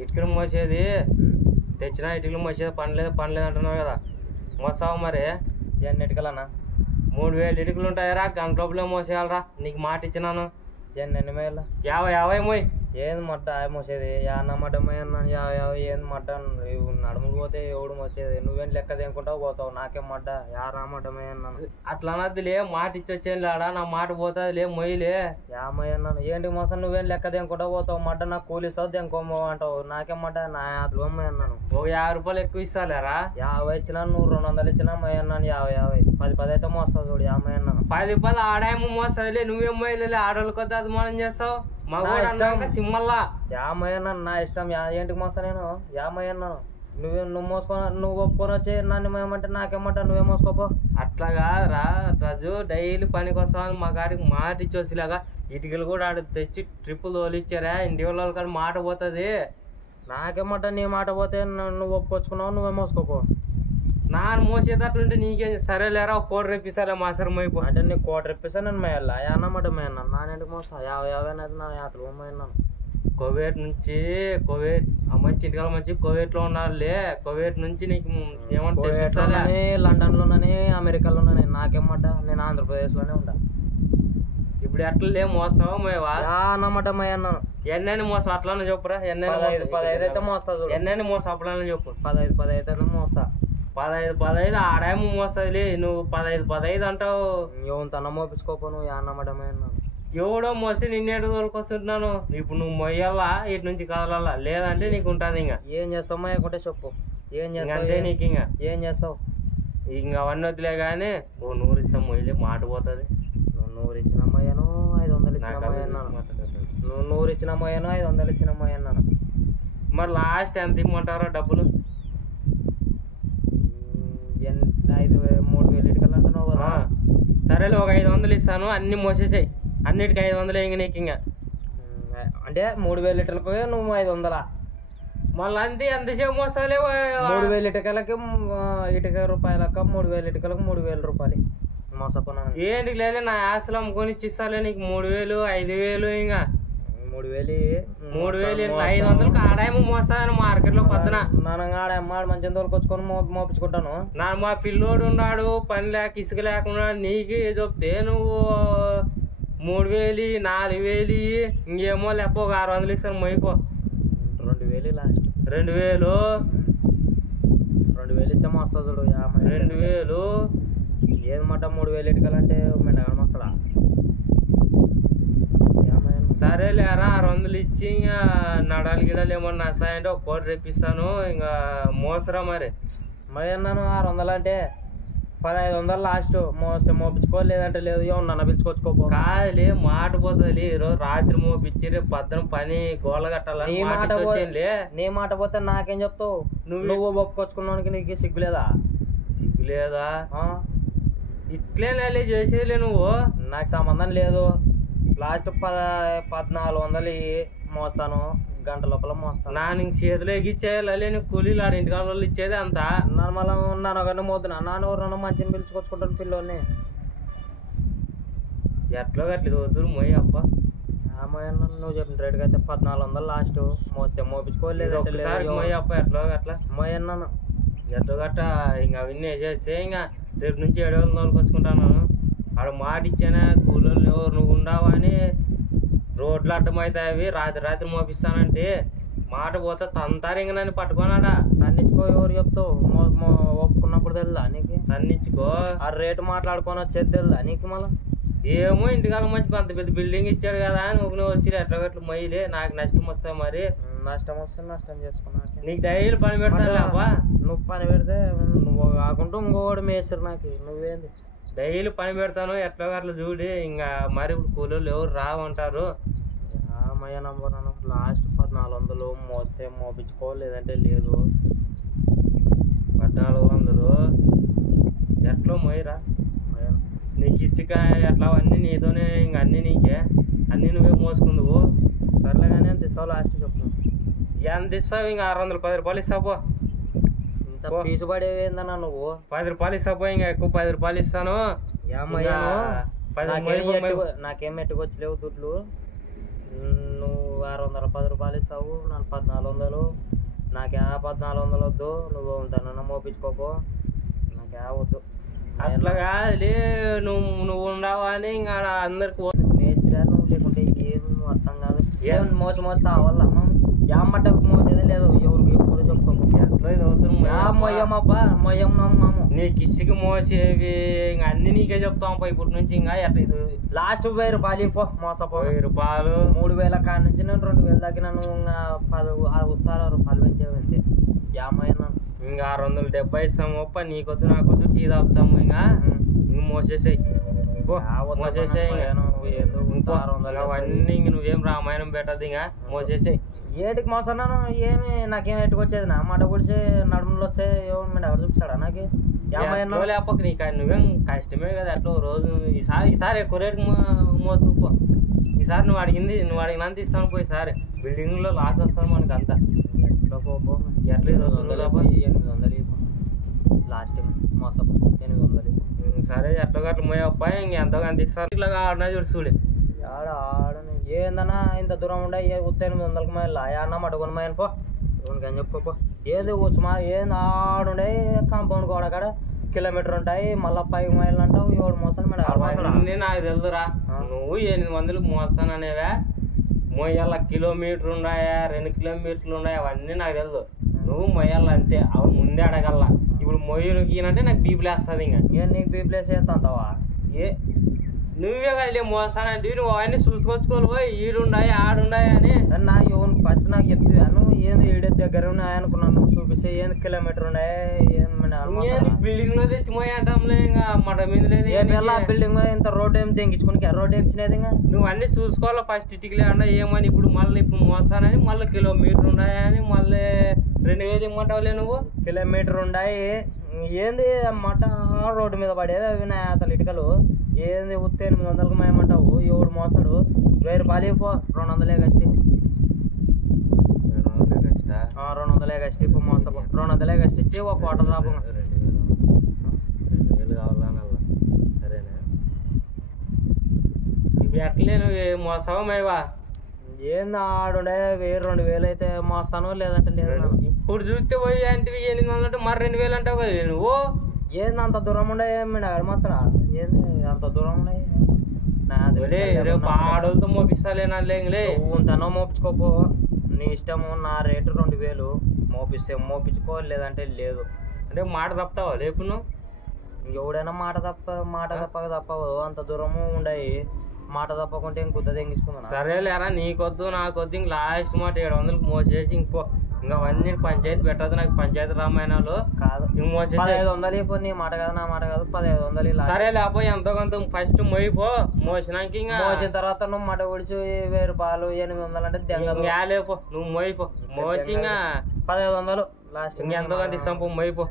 ఇటుకలు మోసేది తెచ్చినా ఇటుకలు మోసేది పనిలేదు అంటున్నావు కదా, మోస్తావు మరి. ఎన్ని ఇటుకలన్నా? 3000 ఇటుకలు ఉంటాయరా, గంట లోపలే మోసేయాలరా, నీకు మాట ఇచ్చినాను. ఎన్ని మేలు? 50 మోయ్. ఏంది మడ్డ మోసేది? యాన్న మడ్డ మోయన్నాను 50 ఏంది మడ్డ? నడుములు పోతే ఎవడు మోసేది? నువ్వేం లెక్క దేనుకుంటావు పోతావు, నాకేం మడ్డ? యారా మడ్డ మోయన్నాను? అట్లా అనద్దులే, మాట ఇచ్చి వచ్చేది లాడా, నా మాట పోతుందిలే మొయ్యలే. మోయన్నాను ఏంటి మోసం? నువ్వేం లెక్క దేనుకుంటావు పోతావు, మడ్డ నాకు కూలిస్తావు దేనుకోమో అంటావు, నాకేం మడ్డ? నా అతలు మోయన్నాను. ఒక 50 రూపాయలు ఎక్కువ ఇస్తాలేరా? 50 ఇచ్చినా, నువ్వు 200 ఇచ్చినా మోయన్నాను 50 10 అయితే మోస్తావు చూడు. మోయన్నాను 10 ఆడాయము మోస్తుందిలే, నువ్వేం మొయ్యలే, ఆడోళ్ళ కొద్ది అభిమానం చేస్తావు. మగవాడు అన్నాక సింహల్లా మోయన్నాను, నా ఇష్టం. ఏంటికి మోస్తా నేను? మోయన్నాను. నువ్వు మోసుకొని నువ్వు ఒప్పుకొని వచ్చి నన్ను మేమంటే నాకేమంట? నువ్వే మోసుకోపో. అట్లా కాదురా రాజు, డైలీ పనికి వస్తామని మా కాడికి మాట ఇచ్చొచ్చేలాగా ఇటుకలు కూడా ఆడ తెచ్చి ట్రిప్పులు తోలిచ్చారా, ఇంటి వాళ్ళ కాడ మాట పోతుంది. నాకేమంట? నీ మాట పోతే నువ్వు ఒప్పుకొచ్చుకున్నావు, నువ్వే మోసుకోపో. నాన్న మోసేటట్లుంటే నీకే సరేలేరా, 1 కోటి రెప్పిస్తాలే మాసరం అయిపో. అంటే నీకు 1 కోటి రెప్పిస్తా నేను మేయాలా? అన్నమాట మేయన్నాను. నానేంటికి మోస్తా? 50 అనేది నా యాత్రలు మేయన్నాను. కువైట్ నుంచి మంచి ఇంటికాల మంచి కువైట్ లో ఉన్నారులే, కువైట్ నుంచి నీకు ఏమంటే లండన్ లోనే అమెరికాలో ఉన్నాను, నాకేమట? నేను ఆంధ్రప్రదేశ్ లోనే ఉంటా. ఇప్పుడు ఎట్లలే మోస్తావా మేవా? అన్నమాట మేయన్నాను. ఎన్నైనా మోసం అట్లానే చెప్పురా. 15 అయితే మోస్తా చూడు. ఎన్నైనా మోసం అప్పుడని చెప్పు. 15 అయితే మోస్తా. 15 ఆడాము మోస్తుంది. నువ్వు 15 అంటావు. తన మోపించుకోపో నువ్వు. అన్నమాట మేయన్నాను. ఎవడో మోసి నిన్నేడు తోలుకొస్తుంటున్నాను. ఇప్పుడు నువ్వు మొయ్యాలా, ఇటు నుంచి కదలాలా, లేదంటే నీకు ఉంటుంది. ఇంకా ఏం చేస్తావు మొయ్యకుంటే చెప్పు. ఏం చేస్తావు అంటే నీకు ఇంకా ఏం చేస్తావు? ఇంకా అవన్నీ వద్దులే కానీ 100 ఇస్తాం మొయ్యలే, మాట పోతుంది. నువ్వు 100 ఇచ్చిన మొయ్యను, 500 ఇచ్చిన మొయ్యన్నాను. నువ్వు 100 ఇచ్చిన మొయ్యను, 500 ఇచ్చిన మొయ్యన్నాను. మరి లాస్ట్ ఎంత ఇమ్మంటారో డబ్బులు? 3000 ఇటుకలు అంటున్నావు కదా. సరేలే, ఒక 500 ఇస్తాను, అన్ని మోసేసాయి. అన్నిటికీ 500 ఇంక నీకు. ఇంకా అంటే 3000 లీటర్లకు నువ్వు 500. మళ్ళీ అంతే ఎంతసేపు మోసాలే. 3000 ఇటుకలకి ఇటుక రూపాయలక 3000 ఇటుకలకు 3000 రూపాయలు మోసపోయినా. ఏంటి లేలే, నా ఆశలు అమ్ముకొని ఇచ్చిస్తాలే నీకు 3000 5000. ఇంకా 3000 500కి ఆడాయము మోస్తాను మార్కెట్ లో పొద్దున. నాన్న ఆడమ్మాడు మంచిగా తోలుకొచ్చుకొని మోపించుకుంటాను. మా పిల్లోడు ఉన్నాడు, పని లేక ఇసుక లేకుండా, నీకు చెప్తే నువ్వు 3000 4000 ఇంకేమో లేపో ఒక 600 ఇస్తాను మొయ్యిపో. 2000 లాస్ట్. 2000 ఇస్తే మోస్తా చూడు. 2000 ఏది మాట? 3000 ఇటుకలంటే మెండగా మోస్తాడా? సరేలేరా, 600 ఇచ్చి ఇంకా నడాలి గిడాలు ఏమన్నా వస్తాయంటే 1 కోటి రెప్పిస్తాను. ఇంకా మోసరా మరి అన్నాను. 600 అంటే 1500 లాస్ట్. మోస్తే మోపించుకో, లేదంటే లేదు. ఏమన్నా పిలుచుకొచ్చుకోపో. కాదులే, మాట పోతుంది. ఈరోజు రాత్రి మోపించి రేపు భద్రం పని గోళ్ళ కట్టాలని. నీ మాట పోతే నాకేం చెప్తావు? నువ్వు ఒప్పుకొచ్చుకున్నానికి నీకు సిగ్గులేదా? సిగ్గులేదా? ఇట్లే చేసేలే నువ్వు. నాకు సంబంధం లేదు. లాస్ట్ 1400 మోస్తాను, గంట లోపల మోస్తాను. నా నీకు చేతిలో ఎగిచ్చేయాలి, నీకు కూలీలు ఆడ ఇంటికాల వాళ్ళు ఇచ్చేది అంత. మళ్ళీ ఉన్నాను ఒకటి మోతున్నా. నాన్న ఎవరన్నా మంచిని పిలుచుకొచ్చుకుంటాను పిల్లోని. ఎట్లా గట్ల వద్దు మొయ్యి అప్ప. నువ్వు చెప్పిన రేటుకి అయితే 1400 లాస్ట్. మోస్తే మోపించుకోలేదు మొయ్యి అప్ప. ఎట్లా గట్లా మొయ్యన్నాను. ఎట్లా గట్ట ఇంకా అవన్నీ వేసేస్తే ఇంకా రేపు నుంచి 700 తోలుకొచ్చుకుంటాను. ఆడ మాట ఇచ్చానా, కూలీలు ఎవరు నువ్వు ఉండవా అని రోడ్లు అడ్డమవుతాయి. రాత్రి మోపిస్తానంటే మాట పోతే తంతారు. ఇంక నన్ను పట్టుకోనాడా. తన్నిచ్చుకో. ఎవరు చెప్తావు? ఒప్పుకున్నప్పుడు తెలుదా నీకు? తన్నిచ్చుకో. ఆ రేటు మాట్లాడుకొని వచ్చేది తెలుదా నీకు? మళ్ళీ ఏమో ఇంటికాల మంచి అంత పెద్ద బిల్డింగ్ ఇచ్చాడు కదా, నువ్వు వచ్చి ఎట్లా గట్లు మొయ్యలే. నాకు నష్టం వస్తాయి. మరి నష్టం వస్తే నష్టం చేసుకున్నా. నీకు డైలీ పని పెడతాను. నువ్వు పని పెడితే నువ్వు కాకుండా ఇంకోటి మేస్తారు నాకు. నువ్వేంది డైలీ పని పెడతాను, ఎట్లా అట్లా చూడి. ఇంకా మరి ఇప్పుడు కూలీలు ఎవరు రావంటారు. మయ్య నంబర్ లాస్ట్ 1400 మోస్తే మోపించుకో, లేదంటే లేదు. 1400 ఎట్లా మొయ్యరా? నీకు ఇసుక ఎట్లా అన్నీ నీతోనే. ఇంక అన్నీ నీకే, అన్నీ నువ్వే మోసుకుందువు. సర్లే కానీ ఎంత ఇస్తావు లాస్ట్ చెప్పు. ఎంత ఇస్తావు? ఇంకా 610 రూపాయలు ఇస్తావు. ఇంత పీసు పడేవి ఏందన్నా నువ్వు? 10 రూపాయలు ఇస్తావు. ఇంకా ఎక్కువ 10 రూపాయలు ఇస్తాను. నాకేం ఎట్టుకొచ్చలేవు దుడ్లు. నువ్వు నువ్వు 610 రూపాయలు ఇస్తావు, నాకు 1400. నాకు 1400 వద్దు, నువ్వు దాన్ని మోపించుకోపో, నాకు వద్దు. అట్లా కాదులే, నువ్వు ఉండవా అని ఇంకా అందరికి మేస్త్రి నువ్వు లేకుంటే ఏం అర్థం కాదు. ఏం మోసి రావాలా మట్ట మోసేది లేదు, ఎవరికి ఎప్పుడు చెప్పుకోము. మొయ్యమ్మాము నీకు ఇసుక మోసేవి ఇంకా అన్ని నీకే చెప్తాం ఇప్పటి నుంచి. ఇంకా ఎట్లా ఇది లాస్ట్ 1000 రూపాయలు ఇపో మోసపో. 1000 రూపాయలు 3000 కాడి నుంచి నేను 2000 దగ్గర నువ్వు ఇంకా 10 రూపాయలు పెంచేవి అంతే. యామైనా ఇంకా 670 ఇస్తాము ఒప్ప, నీకొద్దు నాకొద్దు, టీ తాపుతాము. ఇంకా మోసేసాయి మోసేసాయి అవన్నీ. ఇంక నువ్వేం రామాయణం పెట్టద్దు, ఇంకా మోసేసాయి. ఏటికి మోస్తున్నాను ఏమి నాకేం ఎట్టుకొచ్చేది. నా మాట గుడిచి నడుములు వస్తే ఎవరు చూపిస్తాడా నాకు? లేపక నీకు నువ్వేం కష్టమే కదా అట్లా రోజు. ఈసారి ఎక్కువ రేటు మోసుకో. ఈసారి నువ్వు అడిగినంత ఇస్తాను పోయి. ఈసారి బిల్డింగ్ లో లాస్ వస్తాను మనకి అంతా. ఎట్లా పోపో ఎట్లా 800 లాస్ట్ టైం మోసపో 800. సరే ఎట్లా గట్ల మోయప్ప, ఇంకెంతో అంత ఇస్తారు. ఇట్లా ఆడినా చూడు ఆడని ఏందన్నా ఇంత దూరం ఉండే 800 మైళ్ళు అన్న మటుకొని మైలు పో. అని చెప్పుకో ఏది కూర్చుమా ఏంది ఆడుండే కాంపౌండ్ కూడా కాడ కిలోమీటర్ ఉంటాయి, మళ్ళీ 5 మైళ్ళు అంటావు. 7 మోసాలు అన్నీ నాకు తెలుదురా. నువ్వు 800 మోస్తాననేవా, మొయ్యాల కిలోమీటర్ ఉన్నాయా 2 కిలోమీటర్లు ఉన్నాయా అవన్నీ నాకు తెలుసు. నువ్వు మొయ్యాల అంతే, అవి ముందే అడగల్లా. ఇప్పుడు మొయ్యను గీనంటే నాకు బీపులు వేస్తుంది. ఇంకా నీకు బీపులేసి వేస్తావా? నువ్వే కదలే మోస్తానంటే నువ్వు అవన్నీ చూసుకొచ్చుకోవాలి పోయి. ఈడున్నాయి ఆడున్నాయి అని నా ఎవరు ఫస్ట్ నాకు చెప్తాను. ఏంది ఈడే దగ్గర ఉన్నాయి అనుకున్నాను, చూపిస్తే ఏంది కిలోమీటర్ ఉన్నాయి బిల్డింగ్ లో తెచ్చిపోయి అంటాంలే. ఇంకా మట మీద లేదు బిల్డింగ్ ఇంత రోడ్ ఏమి తెంగించుకుని రోడ్ ఏమిచ్చినది. ఇంకా నువ్వు అన్ని చూసుకోవాలి ఫస్ట్. ఇటుకలే అన్నా ఏమని ఇప్పుడు మోస్తానని మళ్ళీ కిలోమీటర్ ఉన్నాయని మళ్ళీ 2000 ఇమ్మంటావులే నువ్వు. కిలోమీటర్ ఉన్నాయి ఏంది మట రోడ్డు మీద పడేది అవి నా అతలు ఇటుకలు. ఏంది ఉత్తే 800 మేమంటావు, ఎవడు మోస్తాడు? 1000 రూపాయలు ఇవ్వ, 200 కష్టి 200 కష్టి ఇప్పుడు మోసపో. 200 కష్టిచ్చి ఒక కోట దాపు 2000 కావాలా? సరేనా ఇప్పుడు ఎట్లే నువ్వు మోసావా మేవా? ఏంది ఆడుండే 1000-2000 అయితే మోస్తాను, లేదంటే లేదు. ఇప్పుడు చూస్తే పోయి అంటే 800 అంటే మరి 2000 అంటావు కదా నువ్వు. ఏంది అంత దూరం ఉండే మోస్తాడా? ఏంది అంత దూరం ఉండే? రేపు ఆడోళ్ళతో మోపిస్తాలేనాలే. ఉంతనో మోపించుకోపో, నీ ఇష్టము. నా రేటు 2000. మోపిస్తే మోపించుకో, లేదంటే లేదు. అంటే మాట తప్పుతావా లేపు నువ్వు? ఎవడైనా మాట తప్పవు. అంత దూరము ఉండయి, మాట తప్పకుంటే ఇంకొద్ద తెంగించుకుందా? సరేలేరా, నీకొద్దు నాకొద్దు. ఇంక లాస్ట్ మాట 700కి మోసేసి ఇంకో ఇంకా అవన్నీ పంచాయతీ పెట్టదు నాకు. పంచాయతీ రామాయణాలు కాదు, ఇంక మోసేసి 1500 ఇపో. నీ మాట కాదు నా మాట కాదు, 1500. సరే లేకపోతే ఎంతో కొంత ఫస్ట్ మొయ్యిపో. మోసినాక ఇంకా మోసిన తర్వాత నువ్వు మట ఒడిచి 1000 రూపాయలు 800 అంటే లేపో. నువ్వు మొయ్యిపో. మోసి ఇంకా 1500 లాస్ట్ ఇంకెంతో కొంత ఇస్తాం పో. మొయ్యిపో.